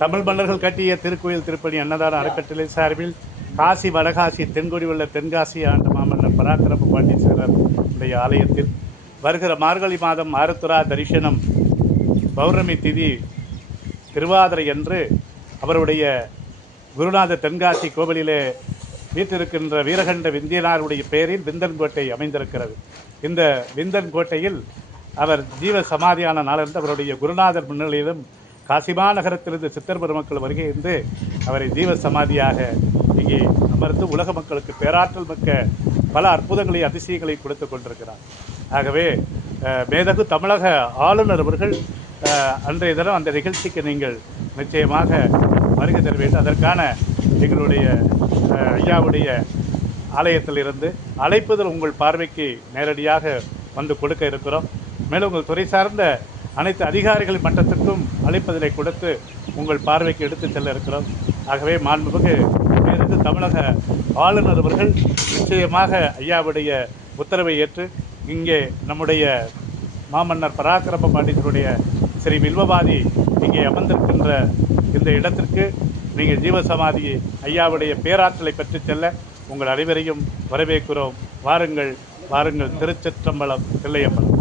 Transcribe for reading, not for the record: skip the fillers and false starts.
தமிழ் மன்னர்கள் கட்டிய திருக்கோயில் திருப்பணி அன்னதான அறக்கட்டளை சார்பில் காசி வடகாசி தென்கொடி உள்ள தென்காசி ஆண்ட மாமன்னர் பராக்கிரம பாண்டீஸ்வரர் உடைய ஆலயத்தில் வருகிற மார்கழி மாதம் ஆருத்ரா தரிசனம் பௌர்ணமி திதி திருவாதிரை என்று அவருடைய குருநாத தென்காசி கோவிலிலே வீட்டிருக்கின்ற வீரகண்ட விந்தியனாருடைய பெயரில் விந்தன் கோட்டை அமைந்திருக்கிறது. இந்த விந்தன் கோட்டையில் அவர் ஜீவ சமாதியான நாளிலிருந்து அவருடைய குருநாதர் முன்னிலையிலும் காசிமா நகரத்திலிருந்து சித்தர் பெருமக்கள் வருகை இருந்து அவரை ஜீவ சமாதியாக இங்கே அமர்ந்து உலக மக்களுக்கு பேராற்றல் மிக்க பல அற்புதங்களை அதிசயங்களை கொடுத்து கொண்டிருக்கிறார். ஆகவே மேதகு தமிழக ஆளுநர் அவர்கள் அன்றைய தினம் அந்த நிகழ்ச்சிக்கு நீங்கள் நிச்சயமாக வருகை தர வேண்டும். அதற்கான எங்களுடைய ஐயாவுடைய ஆலயத்திலிருந்து அழைப்புதல் உங்கள் பார்வைக்கு நேரடியாக வந்து கொடுக்க இருக்கிறோம். மேலும் உங்கள் துறை சார்ந்த அனைத்து அதிகாரிகள் மட்டத்திற்கும் அழைப்பதனை கொடுத்து உங்கள் பார்வைக்கு எடுத்து செல்ல இருக்கிறோம். ஆகவே மாண்புமிகு தமிழக ஆளுநர் அவர்கள் நிச்சயமாக ஐயாவுடைய உத்தரவை ஏற்று இங்கே நம்முடைய மாமன்னர் பராக்கிரம பாண்டீஸ்வருடைய ஸ்ரீ வில்வபாதி இங்கே அமர்ந்திருக்கின்ற இந்த இடத்திற்கு நீங்கள் ஜீவசமாதி ஐயாவுடைய பேராற்றலை பெற்று செல்ல உங்கள் அனைவரையும் வரவேற்கிறோம். வாருங்கள் வாருங்கள். திருச்சிற்றம்பலம், தில்லையம்பலம்.